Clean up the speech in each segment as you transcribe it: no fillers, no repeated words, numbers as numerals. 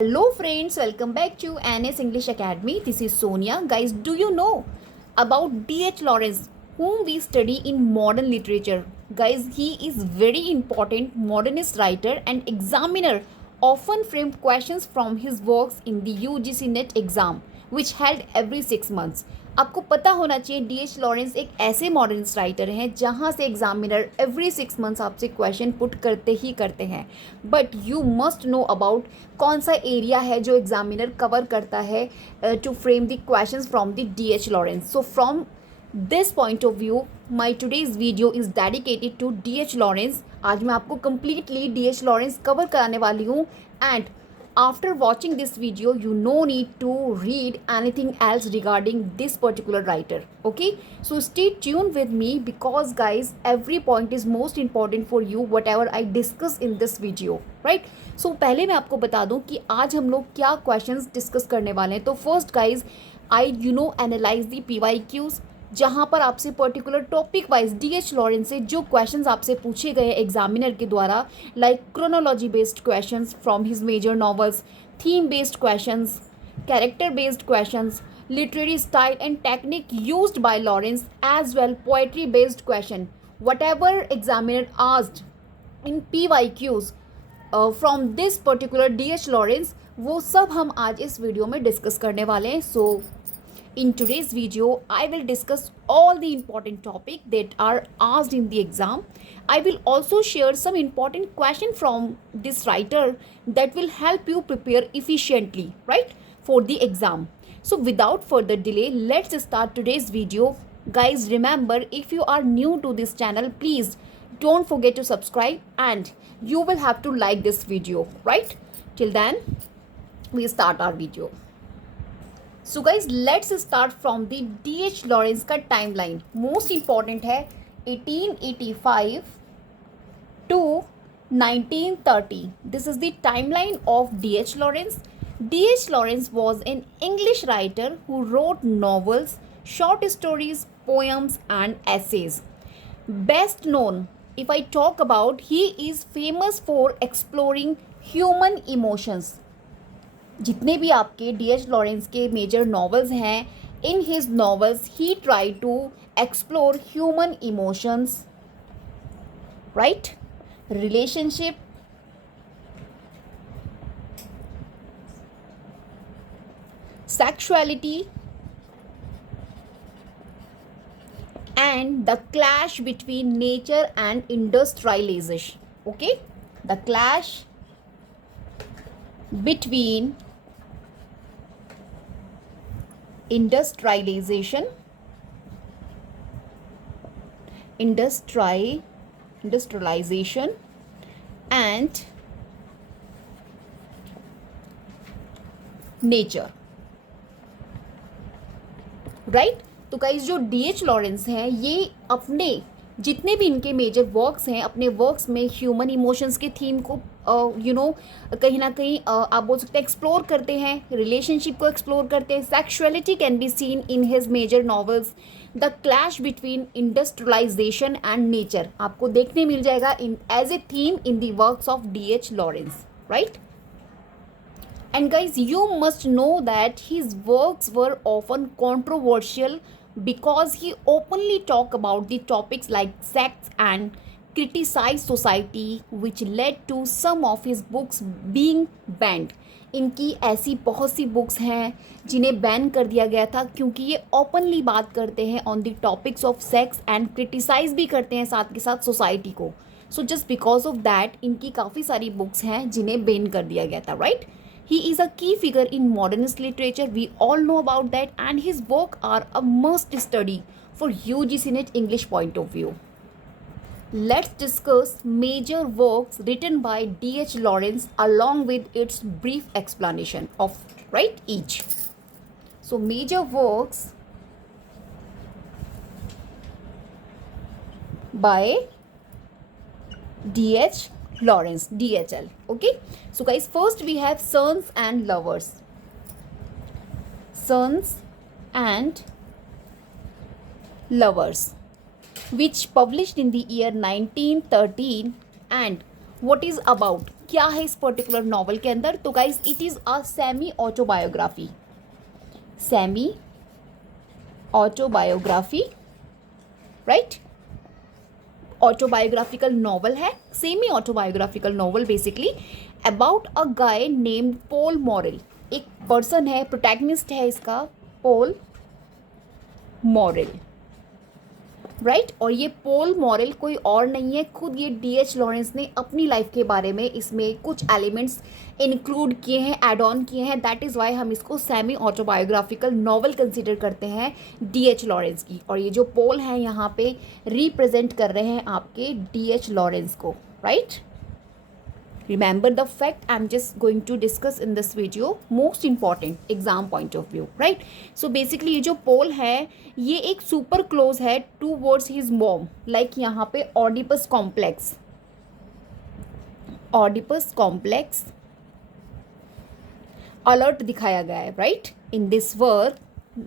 Hello friends, welcome back to NS English Academy. This is Sonia. Guys, do you know about D.H. Lawrence, whom we study in modern literature? Guys, he is very important modernist writer and examiner often framed questions from his works in the UGC NET exam, which held every 6 months. आपको पता होना चाहिए D.H.. Lawrence एक ऐसे modernist writer हैं जहाँ से examiner every 6 months आपसे क्वेश्चन पुट करते ही करते हैं. But you must know about कौन सा एरिया है जो एग्जामिनर कवर करता है to frame the questions from the D H. Lawrence. So from this point of view my today's video is dedicated to D H. Lawrence. आज मैं आपको कम्प्लीटली डी.एच. लॉरेंस कवर कराने वाली हूँ. And after watching this video you no need to read anything else regarding this particular writer. Okay, so stay tuned with me because guys every point is most important for you whatever I discuss in this video, right? So पहले मैं आपको बता दूं कि आज हम लोग क्या questions discuss करने वाले हैं. तो first guys I analyze the PYQs जहाँ पर आपसे particular topic wise D H. Lawrence से जो क्वेश्चंस आपसे पूछे गए एग्जामिनर के द्वारा, like chronology based questions from his major novels, theme based questions, character based questions, literary style and technique used by Lawrence as well poetry based question, whatever examiner asked in PYQs from this particular D H. Lawrence, वो सब हम आज इस video में discuss करने वाले हैं. सो in today's video, I will discuss all the important topics that are asked in the exam. I will also share some important questions from this writer that will help you prepare efficiently, right, for the exam. So without further delay, let's start today's video. Guys, remember, if you are new to this channel, please don't forget to subscribe and you will have to like this video, right? Till then, we start our video. So guys let's start from the D H. Lawrence का timeline. Most important है 1885 to 1930. This is the timeline of D H. Lawrence. D H. Lawrence was an English writer who wrote novels, short stories, poems and essays. Best known, if I talk about, he is famous for exploring human emotions. जितने भी आपके D H. Lawrence के major novels हैं, in his novels he try to explore human emotions, right, relationship, sexuality and the clash between nature and industrialization. Okay, the clash between industrialization and nature, right. तो guys जो D.H.. Lawrence हैं, ये अपने जितने भी इनके major works हैं, अपने वर्क्स में ह्यूमन इमोशंस के थीम को कहीं ना कहीं आप बोल सकते हैं एक्सप्लोर करते हैं, रिलेशनशिप को एक्सप्लोर करते हैं. Sexuality can be seen in his major novels. The clash between industrialisation and nature आपको देखने मिल जाएगा in as a theme in the works of D H. Lawrence, right. And guys, you must know that his works were often controversial because he openly talked about the topics like sex and criticized society, which led to some of his books being banned. इनकी ऐसी बहुत सी books हैं जिन्हें ban कर दिया गया था क्योंकि ये ओपनली बात करते हैं on the topics of sex and criticize भी करते हैं साथ के साथ सोसाइटी को. So just because of that इनकी काफ़ी सारी बुक्स हैं जिन्हें बैन कर दिया गया था, right. He is a key figure in modernist literature. We all know about that, and his work are a must study for UGC NET English point of view. Let's discuss major works written by D.H. Lawrence along with its brief explanation of each. So major works by D.H. Lawrence, DHL. Okay, so guys, first we have Sons and Lovers. Sons and Lovers, which published in the year 1913 and what is about, क्या है इस particular novel के अंदर? तो guys it is a semi autobiography, semi autobiography, right? Autobiographical novel है, semi autobiographical novel basically about a guy named Paul Morel. एक person है, protagonist है इसका, पॉल मॉरेल, राइट? और ये पॉल मॉरेल कोई और नहीं है, खुद ये डीएच लॉरेंस ने अपनी लाइफ के बारे में इसमें कुछ एलिमेंट्स इंक्लूड किए हैं, एड ऑन किए हैं। दैट इज़ वाई हम इसको सेमी ऑटोबायोग्राफिकल नॉवल कंसिडर करते हैं डीएच लॉरेंस की। और ये जो पॉल हैं यहाँ पे रिप्रेजेंट कर रहे हैं आपके डीएच लॉरेंस को, right? Remember the fact I'm just going to discuss in this video, most important exam point of view, right? So basically ये जो पोल है ये एक super close है towards his mom, like यहाँ पे Oedipus complex, Oedipus complex alert दिखाया गया है, right? In this work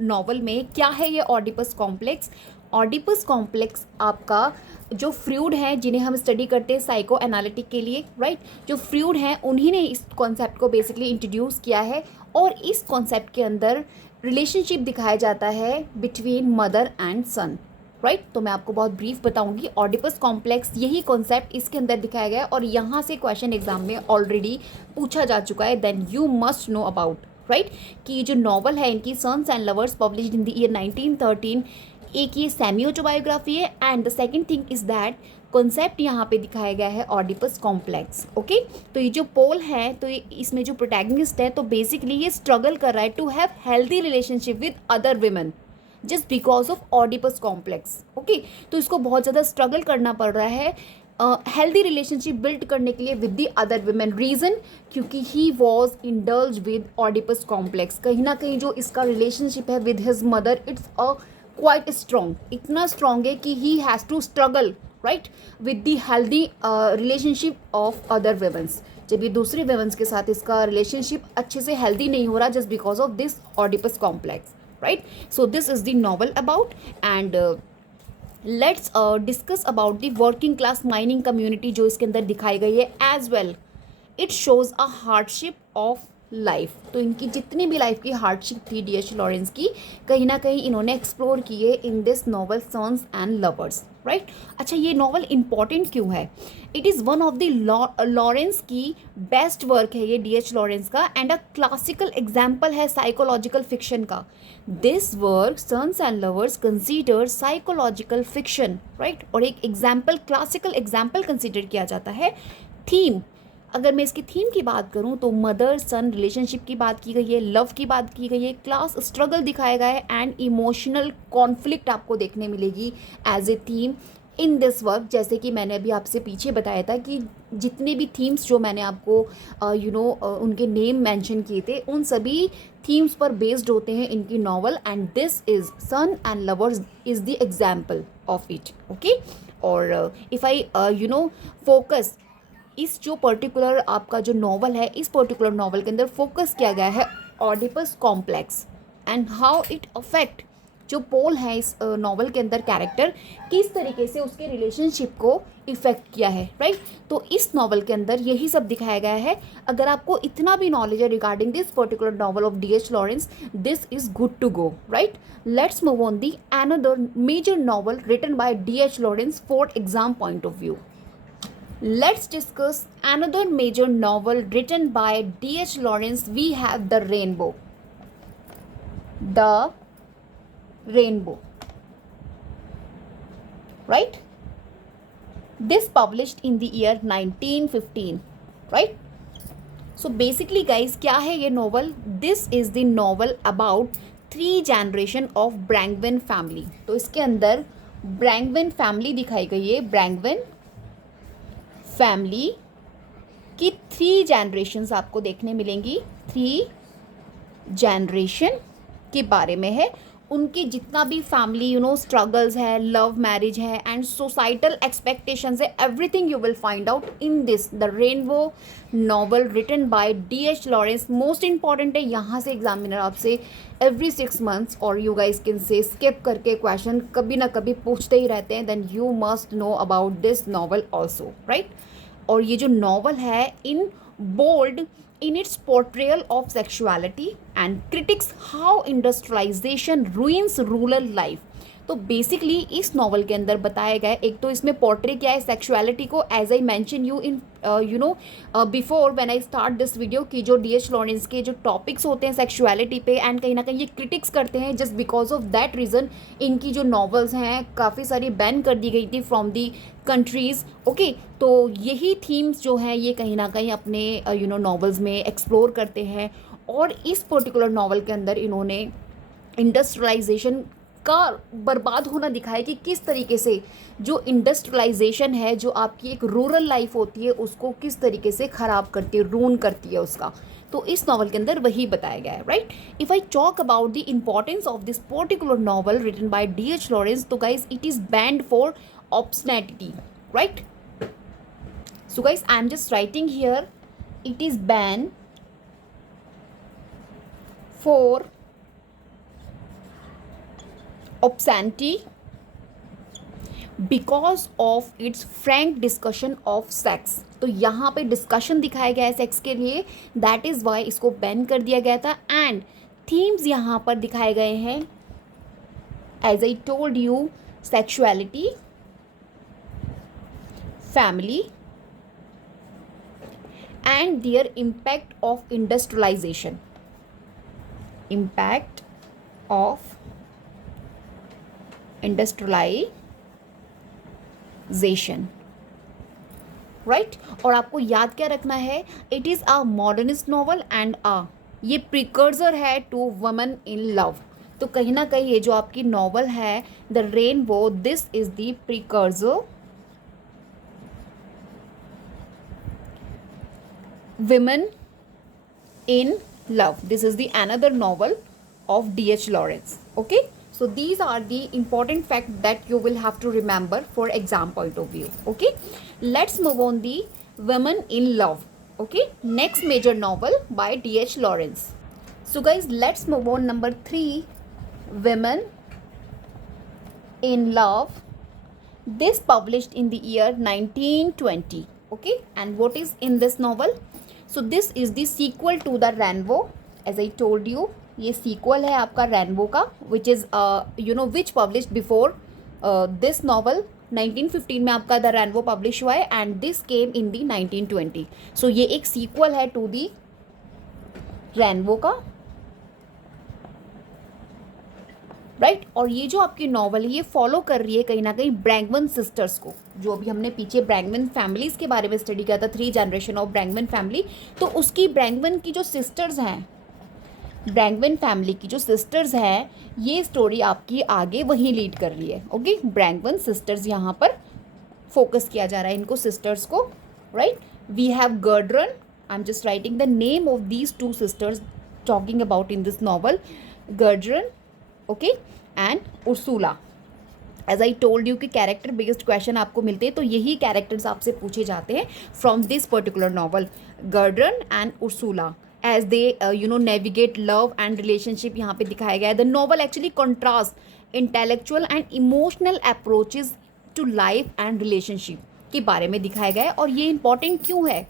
novel में क्या है ये ऑडिपस कॉम्प्लेक्स? ऑडिपस कॉम्प्लेक्स आपका जो फ्लूइड है, जिन्हें हम स्टडी करते हैं साइको एनालिटिक के लिए, राइट? जो फ्लूइड हैं उन्हीं ने इस कॉन्सेप्ट को बेसिकली इंट्रोड्यूस किया है। और इस कॉन्सेप्ट के अंदर रिलेशनशिप दिखाया जाता है between mother and son, right? तो मैं आपको बहुत ब्रीफ बताऊंगी। ऑडिपस कॉम्प्लेक्स यही कॉन्सेप्ट इसके अंदर दिखाया गया है और यहाँ से क्वेश्चन एग्जाम में ऑलरेडी पूछा जा चुका है, then you must know about, right? कि ये जो नॉवल है इनकी Sons and Lovers published in the year 1913, एक ये सेमी ऑटोबायोग्राफी है। And the second thing is that concept यहाँ पे दिखाया गया है ऑडिपस कॉम्प्लेक्स, ओके? तो ये जो पोल है, तो ये इसमें जो प्रोटैगनिस्ट है, तो बेसिकली ये स्ट्रगल कर रहा है to have healthy relationship with other women just because of Oedipus complex, okay? तो इसको बहुत ज़्यादा स्ट्रगल करना पड़ रहा है हेल्दी रिलेशनशिप बिल्ड करने के लिए with the other women. Reason, क्योंकि he was indulge with Oedipus complex. कहीं ना कहीं जो इसका रिलेशनशिप है with his mother, it's a quite strong, इतना स्ट्रॉन्ग है कि he has to struggle, right, with the healthy relationship of other womens. जब ये दूसरे विमेंस के साथ इसका रिलेशनशिप अच्छे से हेल्दी नहीं हो रहा just because of this Oedipus complex, right? So this is the novel about, and let's discuss about the working class mining community जो इसके अंदर दिखाई गई है as well. It shows a hardship of life. तो इनकी जितनी भी लाइफ की हार्डशिप थी डीएच लॉरेंस की, कहीं ना कहीं इन्होंने एक्सप्लोर किए in this novel Sons and lovers, right? अच्छा, ये नॉवल इम्पॉर्टेंट क्यों है? It is one of the Lawrence की बेस्ट वर्क है ये डीएच लॉरेंस का, एंड अ क्लासिकल एग्जाम्पल है साइकोलॉजिकल फिक्शन का। This work Sons and Lovers consider psychological fiction, right? और एक एग्जाम्पल, क्लासिकल एग्जाम्पल कंसिडर किया जाता है। थीम, अगर मैं इसकी थीम की बात करूं तो मदर सन रिलेशनशिप की बात की गई है, लव की बात की गई है, क्लास स्ट्रगल दिखाया गया है, एंड इमोशनल कॉन्फ्लिक्ट आपको देखने मिलेगी as a theme in this work. जैसे कि मैंने अभी आपसे पीछे बताया था कि जितने भी थीम्स जो मैंने आपको उनके नेम मेंशन किए थे, उन सभी थीम्स पर बेस्ड होते हैं इनकी novel, and this is sun and lovers is the example of it, okay? और इफ़ आई फोकस इस जो पर्टिकुलर आपका जो नॉवल है, इस पर्टिकुलर नॉवल के अंदर फोकस किया गया है Oedipus complex and how it affect जो पोल है इस नॉवल के अंदर कैरेक्टर, किस तरीके से उसके रिलेशनशिप को इफेक्ट किया है, राइट? तो इस नॉवल के अंदर यही सब दिखाया गया है। अगर आपको इतना भी नॉलेज है regarding this particular novel of D H Lawrence, this is good to go, right? Let's move on the another major novel written by D H Lawrence for exam point of view. Let's discuss another major novel written by D.H. Lawrence. We have The Rainbow. The Rainbow. Right? This published in the year 1915. Right? So basically guys, क्या है ये novel? This is the novel about 3 generation of Brangwyn family. तो इसके अंदर Brangwyn family दिखाई गई है। Brangwyn family की 3 जनरेशन्स आपको देखने मिलेंगी। 3 जनरेशन के बारे में है, उनकी जितना भी फैमिली स्ट्रगल्स है, लव मैरिज है, एंड सोसाइटल एक्सपेक्टेशंस है, everything you will find out in this the Rainbow novel written by D H Lawrence. Most important है, यहाँ से एग्जामिनर आपसे एवरी 6 months और you guys can say skip करके question कभी ना कभी पूछते ही रहते हैं, then you must know about this novel also, right? और ये जो नॉवल है in bold in its portrayal of sexuality and critics how industrialization ruins rural life. तो बेसिकली इस नॉवल के अंदर बताया गया है, एक तो इसमें पोर्ट्रे किया है सेक्सुअलिटी को, as I mention you in before when I start this video, कि जो डी एच लॉरेंस के जो टॉपिक्स होते हैं सेक्सुअलिटी पे एंड कहीं ना कहीं ये क्रिटिक्स करते हैं, just because of that reason इनकी जो नॉवेल्स हैं काफ़ी सारी बैन कर दी गई थी फ्रॉम दी कंट्रीज़. ओके, तो यही थीम्स जो हैं ये कहीं ना कहीं अपने नॉवेल्स में एक्सप्लोर करते हैं. और इस पर्टिकुलर नॉवल के अंदर इन्होंने इंडस्ट्रियलाइजेशन का बर्बाद होना दिखाया कि किस तरीके से जो इंडस्ट्रियलाइजेशन है, जो आपकी एक रूरल लाइफ होती है, उसको किस तरीके से ख़राब करती है, रून करती है उसका. तो इस नॉवल के अंदर वही बताया गया है, right. If I talk about the importance of this particular novel written by D H Lawrence, तो guys it is banned for obscenity, right? So guys, I am just writing here, it is banned for obscenity because of its frank discussion of sex. तो यहाँ पे discussion दिखाया गया है sex के लिए, that is Y इसको ban कर दिया गया था. एंड थीम्स यहाँ पर दिखाए गए हैं, as I told you, sexuality, family and their impact of industrialization, impact of industrialization, right. और आपको याद क्या रखना है, it is a modernist novel and ये प्रिकर्सर है टू वुमेन इन लव. तो कहीं ना कहीं ये जो आपकी नॉवल है the rainbow, this is the precursor Women in Love. This is the another novel of D.H. Lawrence. Okay, so these are the important facts that you will have to remember for exam point of view. Okay, let's move on the Women in Love. Okay, next major novel by D.H. Lawrence. So guys, let's move on number 3, Women in Love. This published in the year 1920. Okay, and what is in this novel? So this is the sequel to the Rainbow, as I told you. ये sequel है आपका Rainbow का, which is which published before this novel. 1915 में आपका The Rainbow publish हुआ है and this came in the 1920. So ये एक sequel है to the Rainbow का, राइट. और ये जो आपकी नॉवल है ये फॉलो कर रही है कहीं ना कहीं ब्रैंगमन सिस्टर्स को, जो अभी हमने पीछे ब्रैंगमन फैमिलीज़ के बारे में स्टडी किया था, 3 जनरेशन ऑफ ब्रैंगमन फैमिली. तो उसकी ब्रैंगमन की जो सिस्टर्स हैं, ब्रैंगमन फैमिली की जो सिस्टर्स हैं, ये स्टोरी आपकी आगे वहीं लीड कर रही है. ओके, ब्रैंगमन सिस्टर्स यहाँ पर फोकस किया जा रहा है, इनको सिस्टर्स को, right. We have Gudrun, I am just writing the name of these 2 sisters talking about in this novel. Gudrun, okay, and Ursula. As I told you कि कैरेक्टर बेस्ड क्वेश्चन आपको मिलते हैं, तो यही कैरेक्टर्स आपसे पूछे जाते हैं from this particular novel, Gudrun and Ursula, as they navigate love and relationship यहाँ पे दिखाया गया है. The novel actually contrast intellectual and emotional approaches to life and relationship के बारे में दिखाया गया है. और ये इंपॉर्टेंट क्यों है,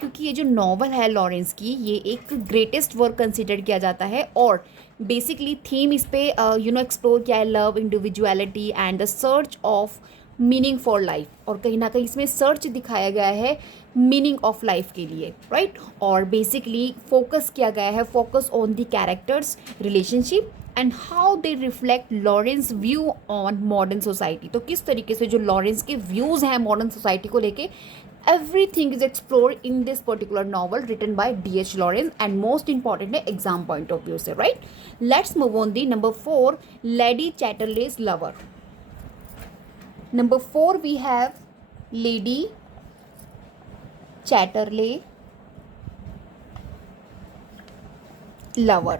क्योंकि ये जो नॉवल है लॉरेंस की, ये एक ग्रेटेस्ट वर्क कंसिडर किया जाता है. और बेसिकली थीम इस पे एक्सप्लोर किया है, love, individuality and the search of meaning for life. और कहीं ना कहीं इसमें सर्च दिखाया गया है मीनिंग ऑफ लाइफ के लिए, राइट. और बेसिकली फोकस किया गया है, focus on the characters, relationship and how they reflect Lawrence view on modern society. तो किस तरीके से जो लॉरेंस के व्यूज़ हैं मॉडर्न सोसाइटी को लेके, everything is explored in this particular novel written by D.H. Lawrence, and most important है exam point of view से, right. Let's move on the number 4, Lady Chatterley's Lover. Number 4 we have Lady Chatterley Lover.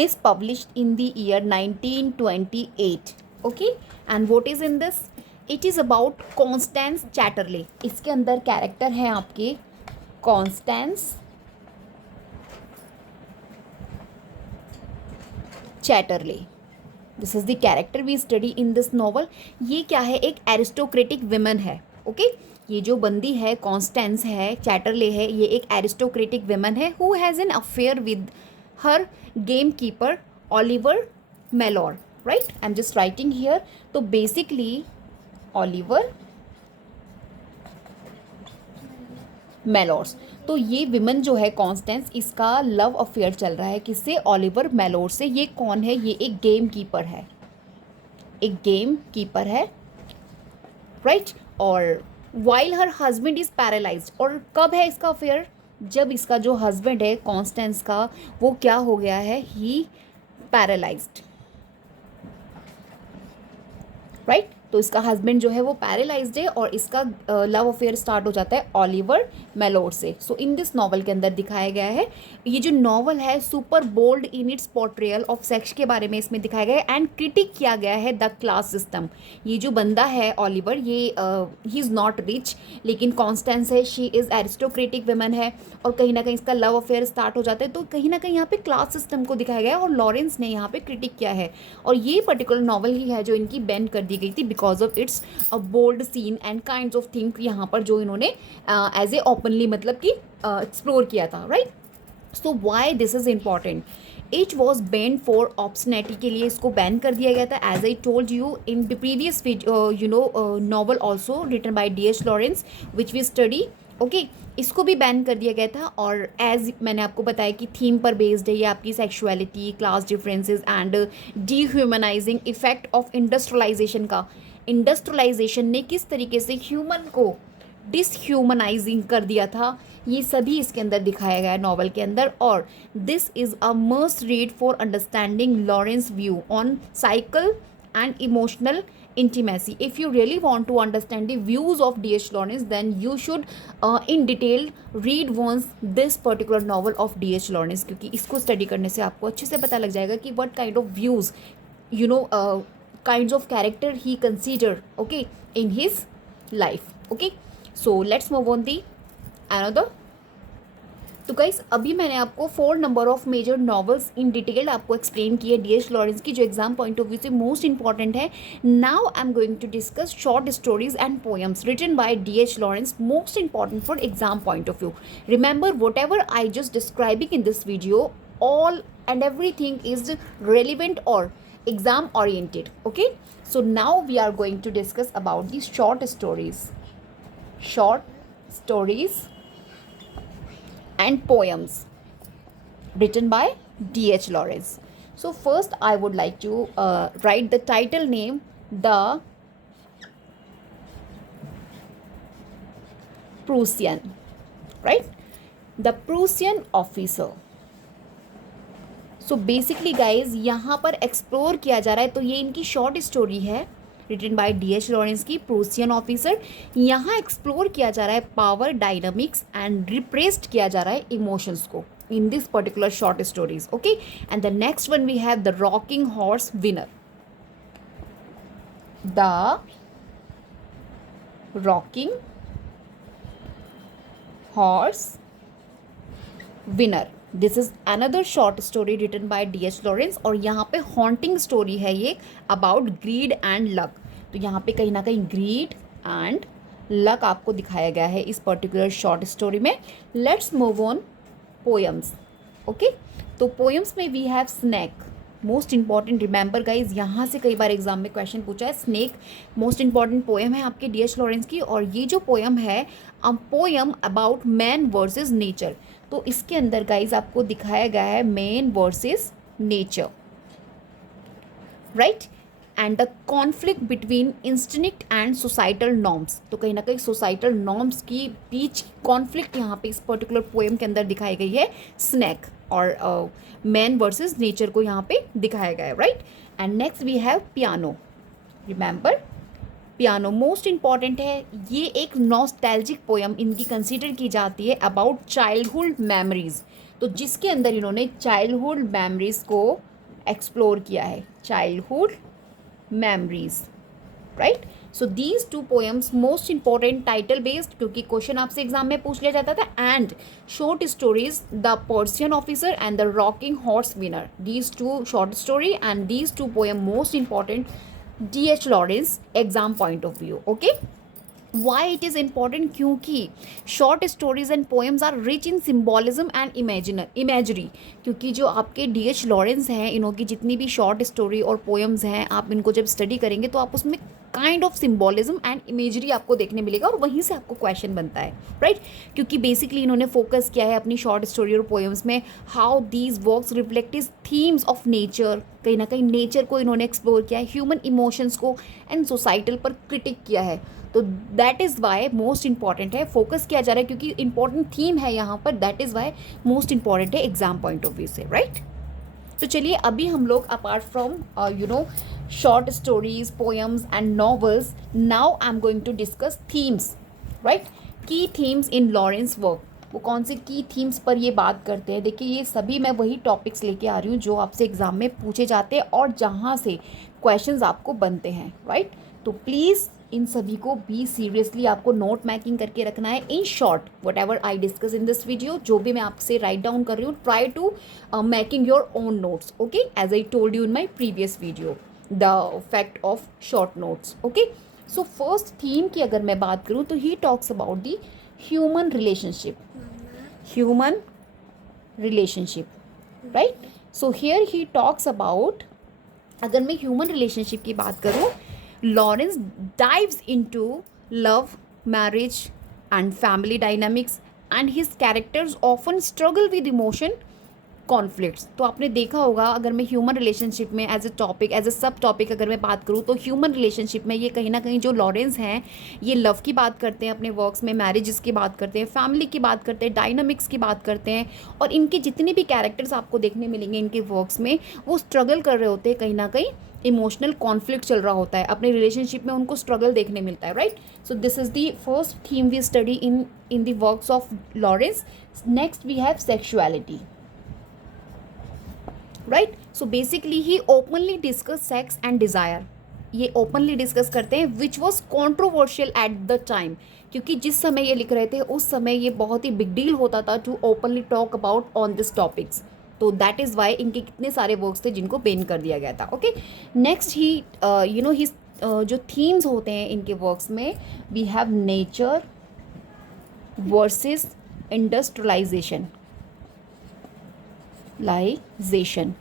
This published in the year 1928. Okay, and what is in this? It is about Constance Chatterley. इसके अंदर character हैं आपके Constance Chatterley. This is the character we study in this novel. ये क्या है, एक aristocratic women है. Okay, ये जो बंदी है कॉन्स्टेंस है, चैटरले है, ये एक एरिस्टोक्रेटिक वुमन है who has an affair with her gamekeeper Oliver Mellor, right. I am just writing here. तो बेसिकली ओलिवर मेलोर्स, तो ये विमन जो है कॉन्स्टेंस, इसका लव अफेयर चल रहा है किससे? ओलिवर मेलोर से। ये कौन है? ये एक गेम कीपर है, एक गेम कीपर है, राइट। और while her husband is paralysed, और कब है इसका अफेयर? जब इसका जो हस्बैंड है कॉन्स्टेंस का, वो क्या हो गया है? ही पैरालाइज्ड, राइट। तो इसका हस्बैंड जो है वो पैरालाइज्ड है और इसका लव अफेयर स्टार्ट हो जाता है ओलिवर मेलोर से। सो इन दिस नॉवल के अंदर दिखाया गया है, ये जो नॉवल है super bold in its portrayal of sex के बारे में इसमें दिखाया गया है एंड क्रिटिक किया गया है द क्लास सिस्टम। ये जो बंदा है ओलिवर, ये ही इज़ नॉट रिच, लेकिन कॉन्स्टेंस है, शी इज़ एरिस्टोक्रेटिक वुमन है, और कहीं ना कहीं इसका लव अफेयर स्टार्ट हो जाता है। तो कहीं ना कहीं यहाँ पे क्लास सिस्टम को दिखाया गया है और लॉरेंस ने यहाँ पे क्रिटिक किया है, और ये पर्टिकुलर नॉवल ही है जो इनकी बैन कर दी गई थी because of its a bold scene and kind of thing, यहाँ पर जो इन्होंने एज ए ओपनली मतलब कि एक्सप्लोर किया था, right. So why this is important? It was ban for obscenity के लिए इसको बैन कर दिया गया था, as I told you in the previous novel also written by D.H. Lawrence which we study, okay. इसको भी बैन कर दिया गया था, और एज मैंने आपको बताया कि थीम पर बेस्ड है ये आपकी sexuality, class differences and dehumanising effect of industrialisation का। इंडस्ट्रियलाइजेशन ने किस तरीके से ह्यूमन को डिसह्यूमनाइजिंग कर दिया था, ये सभी इसके अंदर दिखाया गया है नॉवल के अंदर। और this is a must read for understanding Lawrence view on cycle and emotional intimacy. If you really want to understand the views of D.H. Lawrence, then you should in detail read once this particular novel of D.H. Lawrence, क्योंकि इसको study करने से आपको अच्छे से पता लग जाएगा कि what kind of views, kinds of character he considered, okay, in his life, okay. So let's move on the another. तो गाइस अभी मैंने आपको 4 number of major novels in detail आपको एक्सप्लेन किए D.H. लॉरेंस की, जो एग्जाम पॉइंट ऑफ व्यू से most important है। Now I am going to discuss short stories and poems written by D.H. Lawrence, most important for exam point of view. Remember whatever I just describing in this video, all and everything is relevant or exam oriented, okay. So now we are going to discuss about the short stories and poems written by D.H. Lawrence. So first I would like to write the title name, The Prussian, right? The Prussian Officer. So basically guys यहाँ पर explore किया जा रहा है, तो ये इनकी short story है रिटन बाय D.H. लॉरेंस की, प्रूसियन ऑफिसर। यहाँ एक्सप्लोर किया जा रहा है पावर डायनामिक्स एंड रिप्रेस्ड किया जा रहा है इमोशंस को in this particular short stories, okay. And the next one we have the rocking horse winner, the rocking horse winner. This is another short story written by D.H. Lawrence, और यहाँ पे haunting story है ये about grid and luck. तो यहाँ पे कहीं ना कहीं ग्रीड एंड लक आपको दिखाया गया है इस पर्टिकुलर शॉर्ट स्टोरी में। Let's move on poems, okay. तो पोएम्स में we have snake, most important. Remember guys यहाँ से कई बार एग्जाम में क्वेश्चन पूछा है, स्नेक मोस्ट इंपॉर्टेंट पोएम है आपके D.H. लॉरेंस की, और ये जो पोएम है poem about man versus nature. तो इसके अंदर गाइज आपको दिखाया गया है man versus nature, right, and the conflict between instinct and societal norms. तो कहीं ना कहीं सोसाइटल नॉर्म्स की बीच कॉन्फ्लिक्ट यहाँ पे इस पर्टिकुलर पोएम के अंदर दिखाई गई है, स्नैक और मैन वर्सेस नेचर को यहाँ पे दिखाया गया है, right. And next we have piano. Remember piano most important है, ये एक नॉस्टैल्जिक पोएम इनकी कंसीडर की जाती है अबाउट चाइल्डहुड मेमोरीज। तो जिसके अंदर इन्होंने चाइल्डहुड मेमोरीज को एक्सप्लोर किया है, childhood memories, right? So these two poems most important title based, क्योंकि क्वेश्चन आपसे एग्जाम में पूछ लिया जाता था, and short stories the Prussian officer and the rocking horse winner. These two short story and these two poem most important D.H. Lawrence exam point of view, okay. Why it is important, क्योंकि short stories and poems are rich in symbolism and imagery. क्योंकि जो आपके D H. Lawrence हैं, इन्हों की जितनी भी short story और पोएम्स हैं, आप इनको जब स्टडी करेंगे तो आप उसमें kind of symbolism and imagery आपको देखने मिलेगा, और वहीं से आपको क्वेश्चन बनता है, राइट। क्योंकि बेसिकली इन्होंने फोकस किया है अपनी शॉर्ट स्टोरी और पोएम्स में how these works reflect is themes of nature. कहीं ना कहीं नेचर को इन्होंने एक्सप्लोर किया है, ह्यूमन इमोशंस को एंड सोसाइटल पर क्रिटिक किया है। तो that is why most important है, फोकस किया जा रहा है क्योंकि इंपॉर्टेंट थीम है यहाँ पर, that is why most important है एग्जाम पॉइंट ऑफ व्यू से, राइट। तो चलिए अभी हम लोग apart from short stories, poems and novels, now I am going to discuss themes, right. की थीम्स इन लॉरेंस वर्क, वो कौन से की थीम्स पर ये बात करते हैं। देखिए ये सभी मैं वही टॉपिक्स लेके आ रही हूँ जो आपसे एग्जाम में पूछे जाते हैं और जहाँ से क्वेश्चंस आपको बनते हैं, राइट। तो प्लीज़ इन सभी को भी सीरियसली आपको नोट मेकिंग करके रखना है। In short whatever I discuss in this video, जो भी मैं आपसे राइट डाउन कर रही हूँ, try to making your own notes, okay, as I told you in my previous video the fact of short notes, okay. So first theme की अगर मैं बात करूँ तो he talks about the human relationship, human relationship, right? So here he talks about, अगर मैं human relationship की बात करूँ, Lawrence dives into love, marriage and family dynamics and his characters often struggle with emotion conflicts. तो आपने देखा होगा, अगर मैं ह्यूमन रिलेशनशिप में as a topic, as a sub topic अगर मैं बात करूँ, तो ह्यूमन रिलेशनशिप में ये कहीं ना कहीं जो लॉरेंस हैं ये लव की बात करते हैं अपने वर्क्स में, मैरिजेस की बात करते हैं, फैमिली की बात करते हैं, डायनामिक्स की बात करते हैं, और इनके जितने भी कैरेक्टर्स आपको देखने मिलेंगे इनके वर्क्स में, वो स्ट्रगल कर रहे होते हैं, कहीं ना कहीं इमोशनल कॉन्फ्लिक्ट चल रहा होता है, अपने रिलेशनशिप में उनको स्ट्रगल देखने मिलता है, right. So this is the first theme we study in the works of Lawrence. Next we have sexuality, right. So basically he openly discuss sex and desire, ये ओपनली डिस्कस करते हैं, which was controversial at the time, क्योंकि जिस समय ये लिख रहे थे उस समय ये बहुत ही बिग डील होता था to openly talk about on this topics. तो दैट इज़ वाई इनके कितने सारे वर्क्स थे जिनको बैन कर दिया गया था, ओके। नेक्स्ट ही हिज जो थीम्स होते हैं इनके वर्क्स में, we have nature versus industrialization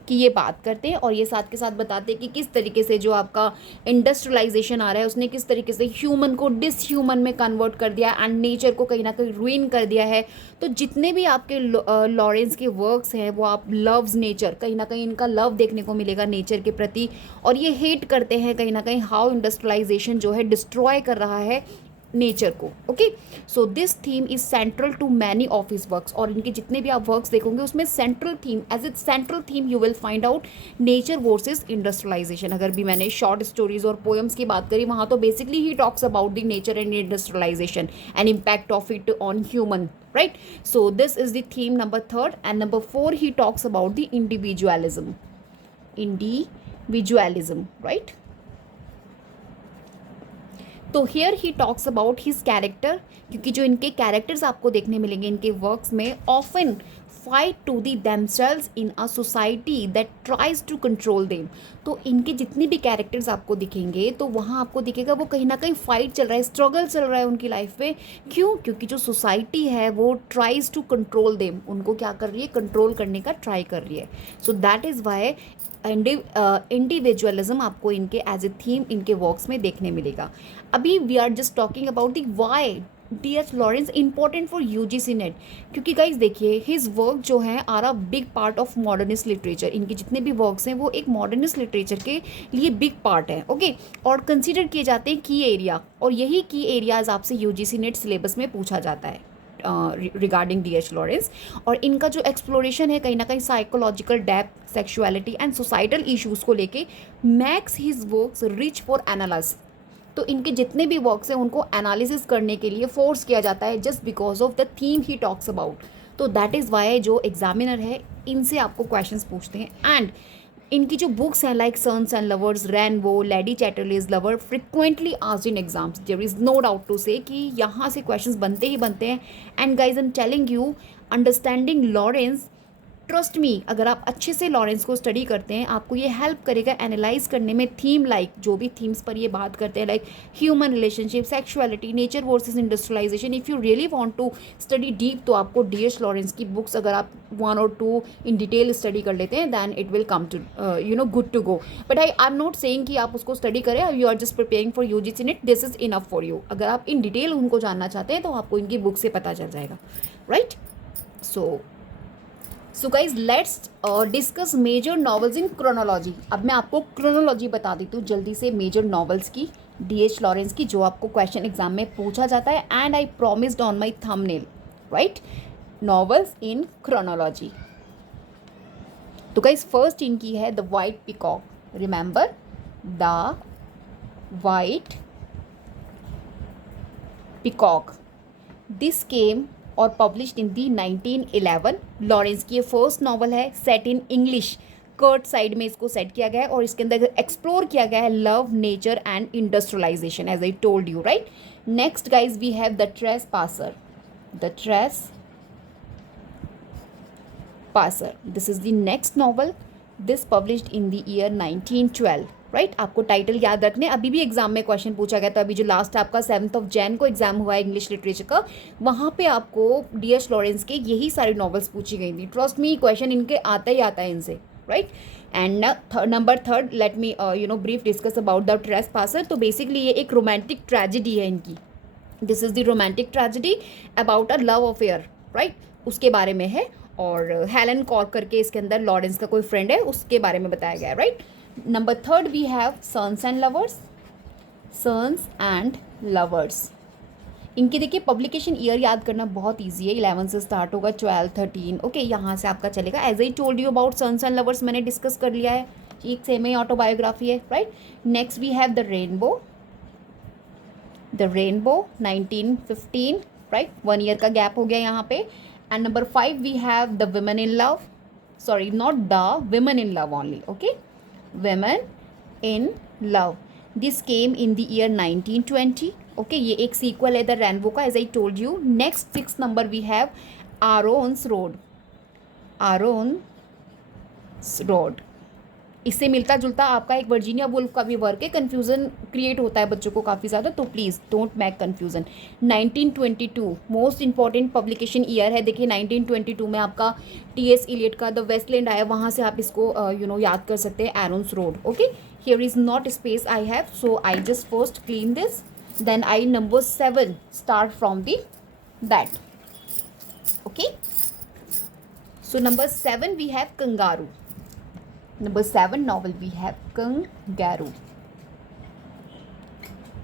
की ये बात करते हैं, और ये साथ के साथ बताते हैं कि किस तरीके से जो आपका इंडस्ट्रियलाइजेशन आ रहा है उसने किस तरीके से ह्यूमन को डिसह्यूमन में कन्वर्ट कर दिया एंड नेचर को कहीं ना कहीं रुइन कर दिया है। तो जितने भी आपके लॉरेंस के वर्क्स हैं वो आप लव्स नेचर, कहीं ना कहीं इनका लव देखने को मिलेगा नेचर के प्रति, और ये हेट करते हैं कहीं ना कहीं हाउ इंडस्ट्रियलाइजेशन जो है डिस्ट्रॉय कर रहा है नेचर को, okay. So this theme is central to many of his works, और इनके जितने भी आप वर्क्स देखोगे उसमें central theme, as a central theme you will find out nature versus industrialization. अगर भी मैंने शॉर्ट स्टोरीज और पोएम्स की बात करी, वहाँ तो basically he talks about the nature and industrialization and impact of it on human, right? So this is the theme number 3, and number 4 he talks about the individualism, right? तो here he talks about his character, क्योंकि जो इनके characters आपको देखने मिलेंगे इनके works में, often fight to the themselves in a society that tries to control them. तो इनके जितने भी कैरेक्टर्स आपको दिखेंगे तो वहाँ आपको दिखेगा वो कहीं ना कहीं फाइट चल रहा है, स्ट्रगल चल रहा है उनकी लाइफ में। क्यों? क्योंकि जो सोसाइटी है वो ट्राइज टू कंट्रोल देम, उनको क्या कर रही है, कंट्रोल करने का ट्राई कर रही है। So that is why individualism आपको इनके एज ए थीम इनके वर्क्स में देखने मिलेगा। अभी we are just talking about the why D H. Lawrence important for UGC net, क्योंकि गाइज देखिए हिज वर्क जो है are a big part of modernist literature. इनके जितने भी वर्क्स हैं वो एक मॉडर्निस्ट लिटरेचर के लिए बिग पार्ट है, ओके। और कंसिडर किए जाते हैं की एरिया, और यही की एरियाज आपसे यूजीसी नेट सिलेबस में पूछा जाता है रिगार्डिंग डी.एच. लॉरेंस। और इनका जो एक्सप्लोरेशन है कहीं ना कहीं psychological depth, sexuality and societal issues को लेके max his works rich for analysis. तो इनके जितने भी वर्क्स हैं उनको एनालिसिस करने के लिए फोर्स किया जाता है just because of the theme he talks about. तो दैट इज़ वाई जो एग्जामिनर है इनसे आपको क्वेश्चंस पूछते हैं। एंड इनकी जो बुक्स हैं like sons and lovers, rainbow, lady Chatterley's lover frequently asked in exams, there is no doubt to say कि यहाँ से क्वेश्चंस बनते ही बनते हैं। And guys I am telling you, understanding Lawrence trust me, अगर आप अच्छे से लॉरेंस को स्टडी करते हैं आपको ये हेल्प करेगा एनालाइज करने में थीम, लाइक जो भी थीम्स पर ये बात करते हैं, like human relationship, sexuality, nature versus industrialisation. If you really want to study deep तो आपको डी.एच. लॉरेंस की बुक्स अगर आप 1 और 2 इन डिटेल स्टडी कर लेते हैं then it will come to good to go. But I am not saying कि आप उसको स्टडी करें, you are just preparing for UGC net, this is enough for you. अगर आप इन डिटेल उनको जानना चाहते हैं तो आपको इनकी बुक से पता चल जाएगा, right. So guys let's discuss major novels in chronology. अब मैं आपको क्रोनोलॉजी बता देती हूँ जल्दी से मेजर नॉवेल्स की डी.एच. लॉरेंस की, जो आपको क्वेश्चन एग्जाम में पूछा जाता है, and I promised on my thumbnail, right, novels in chronology. तो गाइज फर्स्ट इनकी है the white peacock, remember the white peacock, this came और पब्लिश्ड इन दी 1911। लॉरेंस की ये फर्स्ट नॉवल है, set in English, countryside में इसको set किया गया है और इसके अंदर एक्सप्लोर किया गया है love, nature and industrialisation, as I told you, right. Next guys we have the trespasser, the trespasser, this is the next novel, this published in the year 1912, right. आपको title याद रखने, अभी भी exam में question पूछा गया था, अभी जो लास्ट आपका 7 जनवरी को एग्जाम हुआ है इंग्लिश लिटरेचर का, वहाँ पे आपको डी.एच. लॉरेंस के यही सारी नॉवेल्स पूछी गई थी। ट्रस्ट मी, क्वेश्चन इनके आता ही आता है इनसे, right. And number third, let me brief discuss about the trace passer. तो बेसिकली ये एक रोमांटिक ट्रेजेडी है इनकी, this is the romantic tragedy about a love affair, right, उसके बारे में है। और हेलन कॉर्क करके इसके अंदर लॉरेंस का कोई फ्रेंड है, उसके बारे में बताया गया है, right. Number third we have sons and lovers, sons and lovers. इनकी देखिए पब्लिकेशन ईयर याद करना बहुत ईजी है, 11 से स्टार्ट होगा, 12, 13, ओके, यहाँ से आपका चलेगा। As I told you about sons and lovers मैंने डिस्कस कर लिया है, एक सेमी ऑटोबायोग्राफी है, right. Next we have the rainbow, the rainbow 1915, right, 1 year का गैप हो गया यहाँ पे। And number 5 we have the women in love, sorry not the women in love only, okay, women in love, this came in the year 1920, okay, ये एक sequel है the rainbow का, as I told you. Next 6 number we have Aaron's road, Aaron's road, इससे मिलता जुलता आपका एक Virginia Woolf का भी वर्क है, कन्फ्यूज़न क्रिएट होता है बच्चों को काफ़ी ज़्यादा, तो please don't make confusion. 1922 most important publication year है, देखिए 1922 में आपका टी.एस. इलियट का द वेस्टलैंड आया, वहाँ से आप इसको याद कर सकते हैं, Aaron's road, okay. Here is not space I have, so I just first clean this, then I number 7 start from the that, okay. So number 7 we have kangaroo, number 7 novel we have Kangaroo,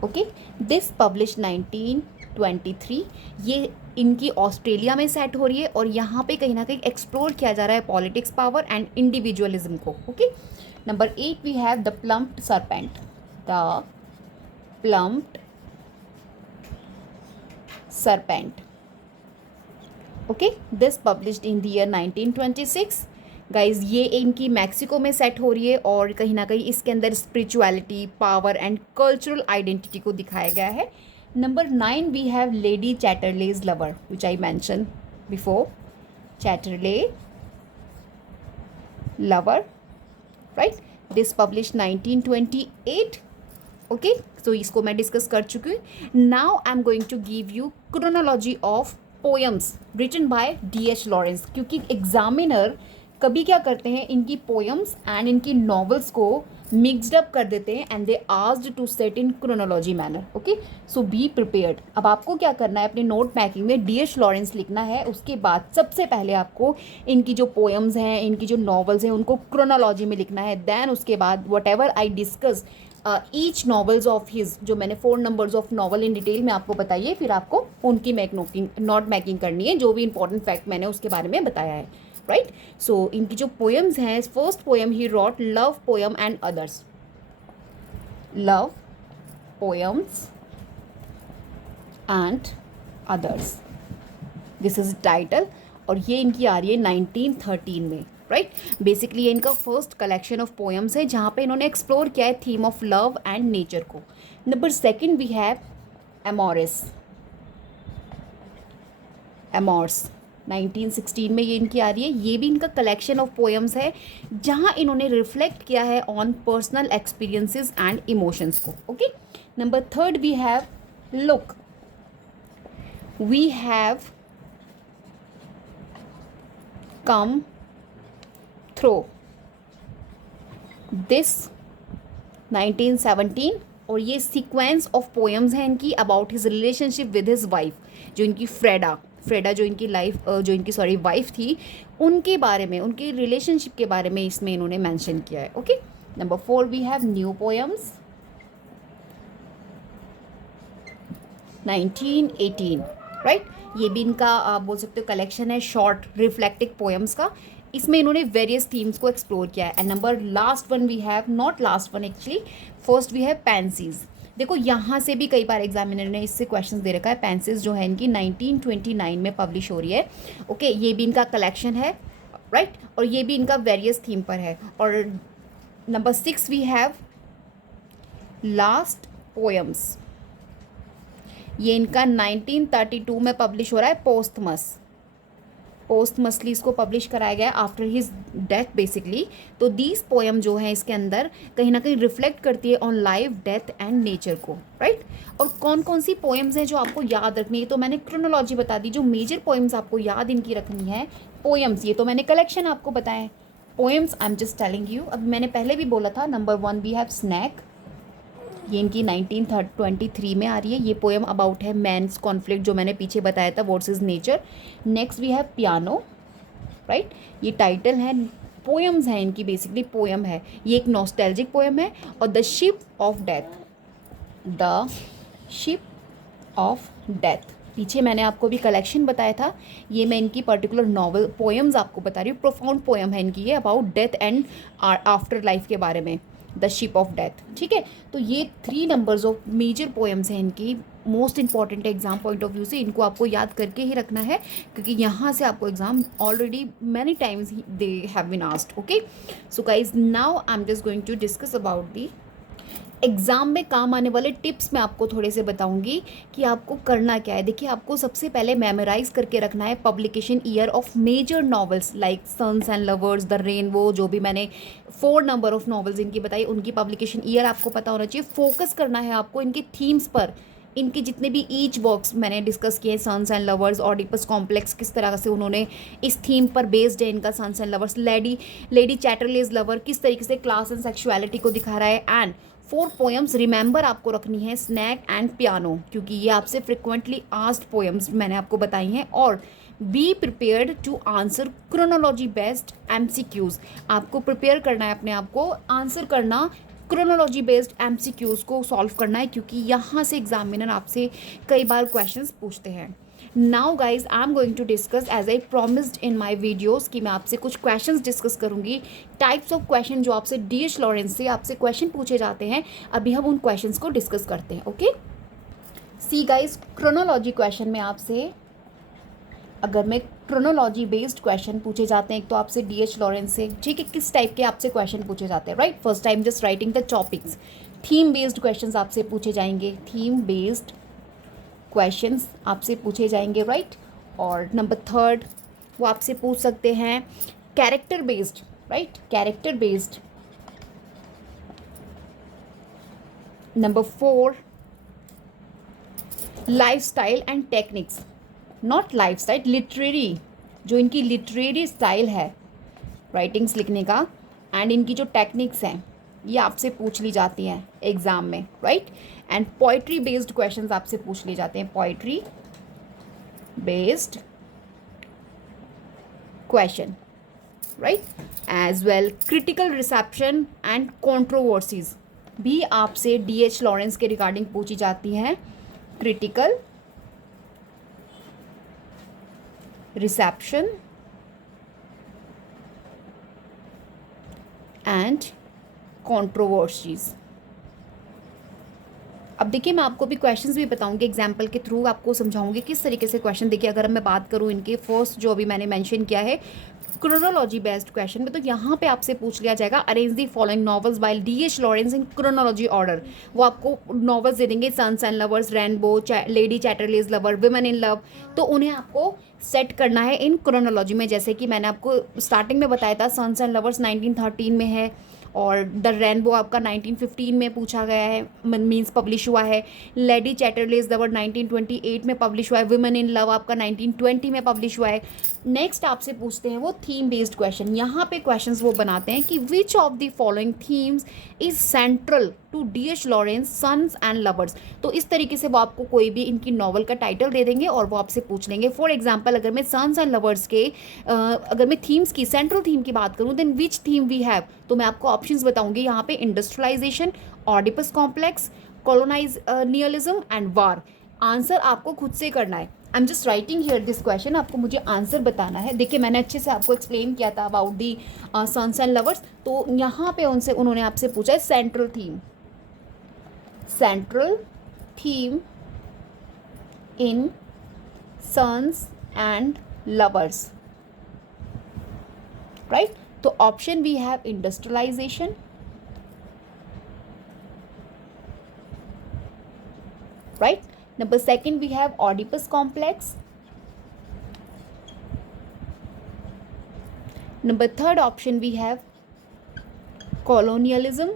okay, this published 1923। ये इनकी Australia में set हो रही है और यहाँ पे कहीं ना कहीं एक्सप्लोर किया जा रहा है पॉलिटिक्स, पावर एंड इंडिविजुअलिज्म को, okay. Number 8 we have the plumed serpent, the plumed serpent, okay, this published in the year 1926। Guys ये इनकी मैक्सिको में सेट हो रही है और कहीं ना कहीं इसके अंदर spirituality, power and cultural identity को दिखाया गया है। Number 9 we have lady Chatterley's lover, which I mention before, Chatterley lover, right, this publish 1928, okay. So इसको मैं डिस्कस कर चुकी हूँ। Now I am going to give you chronology of poems written by DH. Lawrence, क्योंकि examiner कभी क्या करते हैं, इनकी पोएम्स एंड इनकी नॉवेल्स को मिक्सड अप कर देते हैं and they asked to set in chronology manner, okay. So be prepared. अब आपको क्या करना है, अपने नोट मैकिंग में डी.एच. लॉरेंस लिखना है, उसके बाद सबसे पहले आपको इनकी जो पोएम्स हैं, इनकी जो नॉवेल्स हैं, उनको क्रोनोलॉजी में लिखना है। देन उसके बाद what ever I discuss each novels of his, जो मैंने 4 numbers of novel in detail में आपको बताइए, फिर आपको उनकी नोट मैकिंग करनी है, जो भी इंपॉर्टेंट फैक्ट मैंने उसके बारे में बताया है, राइट। सो इनकी जो पोएम्स हैं, first poem he wrote love poem and others, love poems and others, this is title, और ये इनकी आ रही है 1913 में, राइट। बेसिकली ये इनका फर्स्ट कलेक्शन ऑफ पोएम्स है जहाँ पे इन्होंने एक्सप्लोर किया है theme of love and nature को। नंबर 2 वी हैव एमोरस, एमोर्स, 1916 में ये इनकी आ रही है। ये भी इनका कलेक्शन ऑफ पोएम्स है जहाँ इन्होंने रिफ्लेक्ट किया है on personal experiences and emotions को। Okay, number third we have look, we have come through this 1917, और ये सीक्वेंस ऑफ पोएम्स हैं इनकी about his relationship with his wife, जो इनकी फ्रेडा जो इनकी वाइफ थी, उनके बारे में, उनके रिलेशनशिप के बारे में इसमें इन्होंने मेंशन किया है। Okay, number 4 we have new poems 1918, right. ये भी इनका आप बोल सकते हो कलेक्शन है शॉर्ट रिफ्लेक्टिव पोएम्स का। इसमें इन्होंने वेरियस थीम्स को एक्सप्लोर किया है। And number last one we have, not last one actually, first we have pansies. देखो यहाँ से भी कई बार एग्जामिनर ने इससे क्वेश्चन दे रखा है। पेंसीज जो है इनकी 1929 में पब्लिश हो रही है। ओके, ये भी इनका कलेक्शन है, राइट, और ये भी इनका वेरियस थीम पर है। और number 6 we have last poems, ये इनका 1932 में पब्लिश हो रहा है। पोस्टमसली इसको पब्लिश कराया गया आफ्टर हिज डेथ बेसिकली। तो दीज पोएम जो है इसके अंदर कहीं ना कहीं रिफ्लेक्ट करती है on life, death and nature को, राइट। और कौन कौन सी पोएम्स हैं जो आपको याद रखनी है, तो मैंने क्रोनोलॉजी बता दी। जो मेजर पोएम्स आपको याद इनकी रखनी है, पोएम्स, ये तो मैंने कलेक्शन आपको बताएं। Poems I am just telling you. अब मैंने पहले भी बोला था, नंबर 1 वी हैव स्नैक, ये इनकी 1923 में आ रही है। ये पोएम अबाउट है मैंस कॉन्फ्लिक्ट, जो मैंने पीछे बताया था, what's is nature. Next we have piano, right, ये टाइटल है, पोएम्स हैं इनकी, बेसिकली पोएम है। ये एक नॉस्टैल्जिक पोएम है। और द शिप ऑफ डेथ, पीछे मैंने आपको भी कलेक्शन बताया था। ये मैं इनकी पर्टिकुलर नॉवल पोएम्स आपको बता रही हूँ। प्रोफाउंड पोएम है इनकी ये, about death and after life के बारे में, द शिप ऑफ डेथ, ठीक है। तो ये 3 नंबर्स ऑफ मेजर पोएम्स हैं इनकी। Most important exam point of view से इनको आपको याद करके ही रखना है, क्योंकि यहाँ से आपको exam already many times they have been asked. Okay, so guys now I am just going to discuss about the exam में काम आने वाले टिप्स मैं आपको थोड़े से बताऊंगी कि आपको करना क्या है। देखिए, आपको सबसे पहले मेमोराइज करके रखना है publication year of major novels like sons and lovers, the rainbow, जो भी मैंने 4 नंबर ऑफ नॉवेल्स इनकी बताई, उनकी पब्लिकेशन ईयर आपको पता होना चाहिए। फोकस करना है आपको इनके थीम्स पर, इनके जितने भी ईच बॉक्स मैंने डिस्कस किए, sons and lovers, Oedipus complex, किस तरह से उन्होंने इस थीम पर बेस्ड है इनका sons and lovers. Lady Chatterley's lover किस तरीके से क्लास एंड सेक्सुअलिटी को दिखा रहा है। एंड 4 पोएम्स रिमेंबर आपको रखनी है, स्नैक एंड पियानो, क्योंकि ये आपसे फ्रिक्वेंटली आस्क्ड पोएम्स मैंने आपको बताई हैं। और be prepared to answer chronology based MCQs, आपको प्रिपेयर करना है अपने आप को आंसर करना, क्रोनोलॉजी बेस्ड MCQs को सॉल्व करना है, क्योंकि यहाँ से एग्जामिनर आपसे कई बार क्वेश्चंस पूछते हैं। Now guys I am going to discuss as I promised in my videos कि मैं आपसे कुछ क्वेश्चंस डिस्कस करूंगी, टाइप्स ऑफ क्वेश्चन जो आपसे DH लॉरेंस से आपसे क्वेश्चन पूछे जाते हैं। अभी हम उन क्वेश्चंस को डिस्कस करते हैं। Okay, see guys, chronology question में आपसे, अगर मैं क्रोनोलॉजी बेस्ड क्वेश्चन पूछे जाते हैं, एक तो आपसे DH लॉरेंस से, ठीक है, किस टाइप के आपसे क्वेश्चन पूछे जाते हैं, right. First time just writing the topics. Theme based questions आपसे पूछे जाएंगे, थीम बेस्ड क्वेश्चंस आपसे पूछे जाएंगे, राइट। और नंबर 3 वो आपसे पूछ सकते हैं character based, right, character based. Number 4 lifestyle and techniques, not lifestyle, literary, जो इनकी लिटरेरी स्टाइल है राइटिंग्स लिखने का, एंड इनकी जो टेक्निक्स हैं ये आपसे पूछ ली जाती हैं एग्ज़ाम में, right. And poetry based questions आपसे पूछ लिए जाते हैं, poetry based question, right. As well critical reception and controversies भी आपसे DH लॉरेंस के रिगार्डिंग पूछी जाती हैं, क्रिटिकल रिसेप्शन एंड कंट्रोवर्सीज। अब देखिए, मैं आपको भी क्वेश्चंस भी बताऊंगी, एग्जाम्पल के थ्रू आपको समझाऊंगी किस तरीके से क्वेश्चन। देखिए, अगर मैं बात करूं इनके फर्स्ट जो अभी मैंने मेंशन किया है क्रोनोलॉजी बेस्ड क्वेश्चन में, तो यहाँ पे आपसे पूछ लिया जाएगा arrange the following novels by DH Lawrence in chronology order. वो आपको नॉवेल्स दे देंगे, sons and lovers, rainbow, lady Chatterley's lover, women in love, तो उन्हें आपको सेट करना है इन क्रोनोलॉजी में। जैसे कि मैंने आपको स्टार्टिंग में बताया था सन्स एंड लवर्स 1913 में है, और द रेनबो आपका 1915 में पूछा गया है, मीन्स पब्लिश हुआ है। लेडी चैटरलेज लवर 1928 में पब्लिश हुआ है। वुमेन इन लव आपका 1920 में पब्लिश हुआ है। नेक्स्ट आपसे पूछते हैं वो थीम बेस्ड क्वेश्चन। यहाँ पे क्वेश्चंस वो बनाते हैं कि which of the following themes is central to D.H. Lawrence sons and lovers. तो इस तरीके से वो आपको कोई भी इनकी नॉवल का टाइटल दे देंगे और वो आपसे पूछ लेंगे। फॉर एग्जाम्पल अगर मैं सन्स एंड लवर्स के अगर मैं थीम्स की सेंट्रल थीम की बात करूँ, then which theme we have, तो मैं आपको ऑप्शंस बताऊंगी यहाँ पे। Industrialisation, Oedipus complex, colonialism and war. Answer आपको खुद से करना है। I am just writing here this question, आपको मुझे आंसर बताना है। देखिए मैंने अच्छे से आपको एक्सप्लेन किया था about the sons and lovers. तो यहाँ पे उन्होंने आपसे पूछा है central theme, central theme in sons and lovers, right. तो option we have industrialisation, right? Number second we have Oedipus complex. Number third option we have colonialism,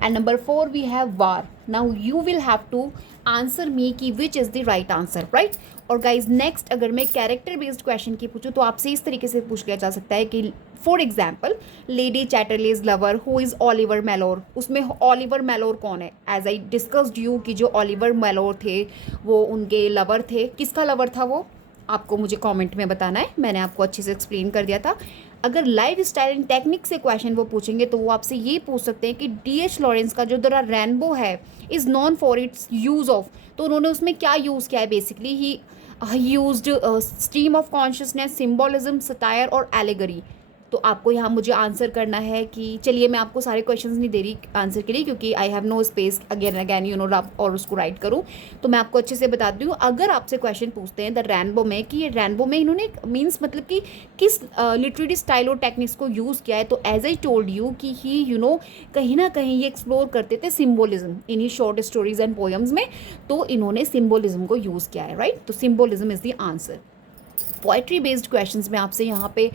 and number four we have war. Now you will have to answer me कि which is the right answer, right? और guys next अगर मैं character based question की पूछूँ तो आपसे इस तरीके से पूछ लिया जा सकता है कि for example lady Chatterley's lover who is Oliver Mellors, उसमें ऑलिवर मैलोर कौन है? एज आई डिस्कस्ड यू कि जो ऑलिवर मैलोर थे वो उनके लवर थे। किसका लवर था वो? आपको मुझे कमेंट में बताना है, मैंने आपको अच्छे से एक्सप्लेन कर दिया था। अगर लाइफ स्टाइल एंड टेक्निक से क्वेश्चन वो पूछेंगे तो वो आपसे ये पूछ सकते हैं कि D.H. लॉरेंस का जो द रेनबो है is non for its use of, तो उन्होंने उसमें क्या यूज़ किया है? Basically he used stream of consciousness, symbolism, satire और एलेगरी। तो आपको यहाँ मुझे आंसर करना है कि चलिए मैं आपको सारे क्वेश्चंस नहीं दे रही आंसर के लिए क्योंकि I have no space again again you know और उसको राइट करूँ। तो मैं आपको अच्छे से बताती हूँ। अगर आपसे क्वेश्चन पूछते हैं द रेनबो में कि ये रेनबो में इन्होंने मीन्स मतलब कि किस लिटरेरी स्टाइल और टेक्निक्स को यूज़ किया है, तो एज आई टोल्ड यू कि ही कहीं ना कहीं ये एक्सप्लोर करते थे symbolism in he short stories and poems में, तो इन्होंने सिम्बोलिज्म को यूज़ किया है, राइट। तो symbolism is the answer. Poetry based questions में आपसे यहाँ पे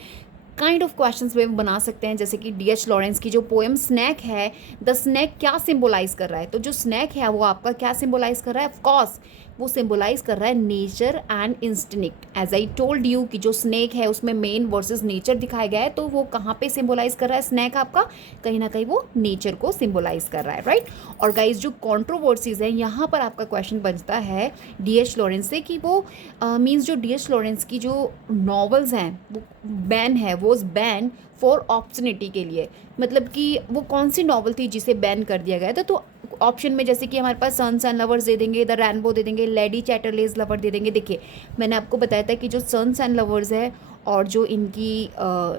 काइंड ऑफ क्वेश्चंस वे बना सकते हैं, जैसे कि D.H. लॉरेंस की जो पोएम स्नैक है, द स्नैक क्या सिंबोलाइज कर रहा है? तो जो स्नैक है वो आपका क्या सिंबोलाइज कर रहा है? ऑफ कोर्स वो सिंबोलाइज कर रहा है nature and instinct. As I told you कि जो स्नैक है उसमें मेन वर्सेस नेचर दिखाया गया है, तो वो कहाँ पे सिंबोलाइज कर रहा है? स्नैक आपका कहीं ना कहीं वो नेचर को सिंबोलाइज कर रहा है, राइट। और गाइज जो कॉन्ट्रोवर्सीज है यहाँ पर आपका क्वेश्चन बनता है D.H. लॉरेंस से कि वो मीन्स जो D.H. लॉरेंस की जो नॉवेल्स हैं वो बैन है, वो बैन फॉर ऑब्सनिटी के लिए, मतलब कि वो कौन सी नॉवल थी जिसे बैन कर दिया गया था? तो ऑप्शन में जैसे कि हमारे पास सन्स एंड लवर्स दे देंगे, द रेनबो दे देंगे, लेडी चैटरलेज लवर दे देंगे। देखिए मैंने आपको बताया था कि जो सन्स एंड लवर्स है और जो इनकी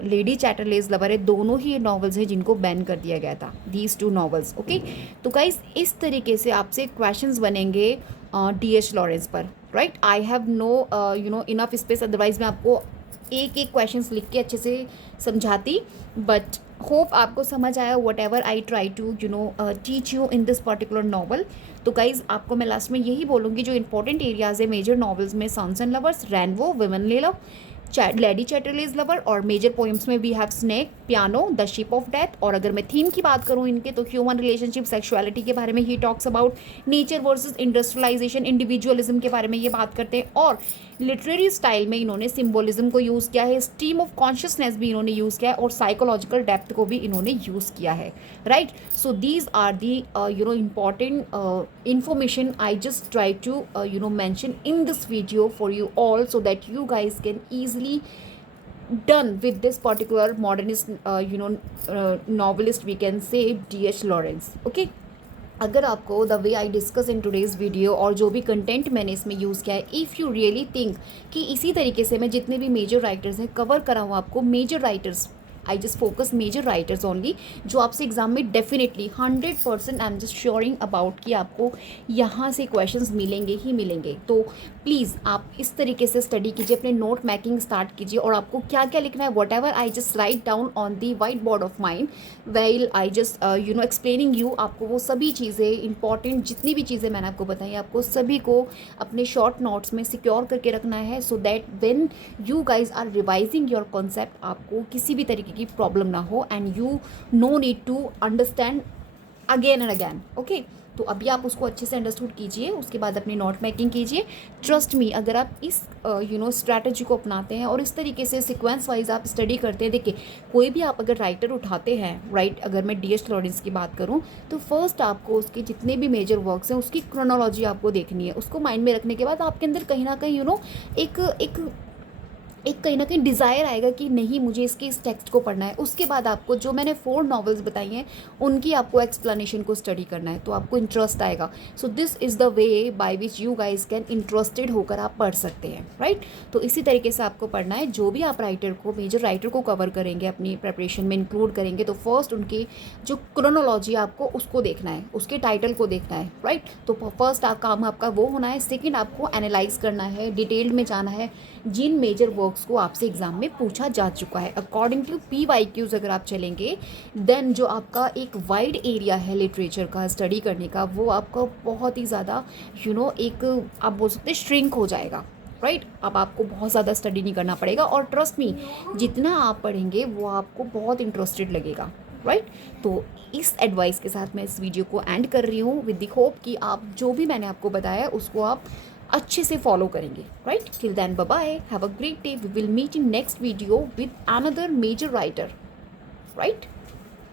लेडी चैटरलेज लवर है, दोनों ही नॉवेल्स हैं जिनको बैन कर दिया गया था, दीज टू नॉवेल्स, ओके। तो गाइस इस तरीके से आपसे क्वेश्चंस बनेंगे D.H. लॉरेंस पर, right. I have no enough space, otherwise मैं आपको एक एक क्वेश्चंस लिख के अच्छे से समझाती, बट होप आपको समझ आया whatever I try to teach you in this particular novel. तो गाइज आपको मैं लास्ट में यही बोलूँगी, जो इंपॉर्टेंट एरियाज है मेजर नॉवेल्स में sons and lovers, rainbow, women in love, lady Chatterley's lover, और मेजर पोएम्स में we have snake, piano, the ship of death. और अगर मैं थीम की बात करूँ इनके, तो ह्यूमन रिलेशनशिप, सेक्सुअलिटी के बारे में ही talks about, nature versus industrialisation, individualism के बारे में ये बात करते हैं, और लिटरेरी स्टाइल में इन्होंने सिम्बोलिज्म को यूज़ किया है, स्ट्रीम ऑफ कॉन्शियसनेस भी इन्होंने यूज़ किया है, और साइकोलॉजिकल डेप्थ को भी इन्होंने यूज़ किया है, right. So these are the important information I just try to mention in this video for you all, so that you guys can easily done with this particular modernist novelist, we can say D.H. Lawrence, okay। अगर आपको the way I discuss in today's video और जो भी content मैंने इसमें use किया है, if you really think कि इसी तरीके से मैं जितने भी मेजर राइटर्स हैं कवर करा हूँ आपको, major writers I just focus major writers only, जो आपसे एग्जाम में डेफिनेटली 100% आई एम जस्ट श्योरिंग अबाउट कि आपको यहाँ से क्वेश्चंस मिलेंगे ही मिलेंगे। तो प्लीज़ आप इस तरीके से स्टडी कीजिए, अपने नोट मेकिंग स्टार्ट कीजिए, और आपको क्या क्या लिखना है what ever I just write down on the white board of mind well I just explaining you, आपको वो सभी चीज़ें इंपॉर्टेंट जितनी भी चीज़ें मैंने आपको बताई आपको सभी को अपने शॉर्ट नोट्स में सिक्योर करके रखना है, so that when you guys are revising your concept आपको किसी भी तरीके की प्रॉब्लम ना हो and you no need to understand again and again. Okay, तो अभी आप उसको अच्छे से अंडरस्टूड कीजिए, उसके बाद अपनी नोट मेकिंग कीजिए। ट्रस्ट मी, अगर आप इस स्ट्रैटेजी को अपनाते हैं और इस तरीके से सीक्वेंस वाइज आप स्टडी करते हैं, देखिए कोई भी आप अगर राइटर उठाते हैं, राइट, अगर मैं डी.एच. लॉरेंस की बात करूं तो फर्स्ट आपको उसके जितने भी मेजर वर्क्स हैं उसकी क्रोनोलॉजी आपको देखनी है। उसको माइंड में रखने के बाद आपके अंदर कहीं ना कहीं एक कहीं ना कहीं डिज़ायर आएगा कि नहीं मुझे इसके इस टेक्स्ट को पढ़ना है। उसके बाद आपको जो मैंने 4 नॉवेल्स बताई हैं उनकी आपको एक्सप्लेनेशन को स्टडी करना है, तो आपको इंटरेस्ट आएगा। So this is the way by which you guys can interested होकर आप पढ़ सकते हैं, राइट। तो इसी तरीके से आपको पढ़ना है। जो भी आप राइटर को मेजर राइटर को कवर करेंगे, अपनी प्रेपरेशन में इंक्लूड करेंगे, तो फर्स्ट उनकी जो क्रोनोलॉजी आपको उसको देखना है, उसके टाइटल को देखना है, राइट। तो फर्स्ट काम आपका वो होना है। सेकेंड, आपको एनालाइज करना है, डिटेल्ड में जाना है जिन मेजर वर्क्स को आपसे एग्जाम में पूछा जा चुका है। अकॉर्डिंग टू PYQs अगर आप चलेंगे देन जो आपका एक वाइड एरिया है लिटरेचर का स्टडी करने का, वो आपका बहुत ही ज़्यादा एक आप बोल सकते हैं श्रिंक हो जाएगा, राइट। अब आपको बहुत ज़्यादा स्टडी नहीं करना पड़ेगा, और ट्रस्ट मी जितना आप पढ़ेंगे वो आपको बहुत इंटरेस्टेड लगेगा, राइट। तो इस एडवाइस के साथ मैं इस वीडियो को एंड कर रही हूँ विद द होप कि आप जो भी मैंने आपको बताया उसको आप अच्छे से फॉलो करेंगे, right. Till then bye bye, have a great day, we will meet in next video with another major writer, right.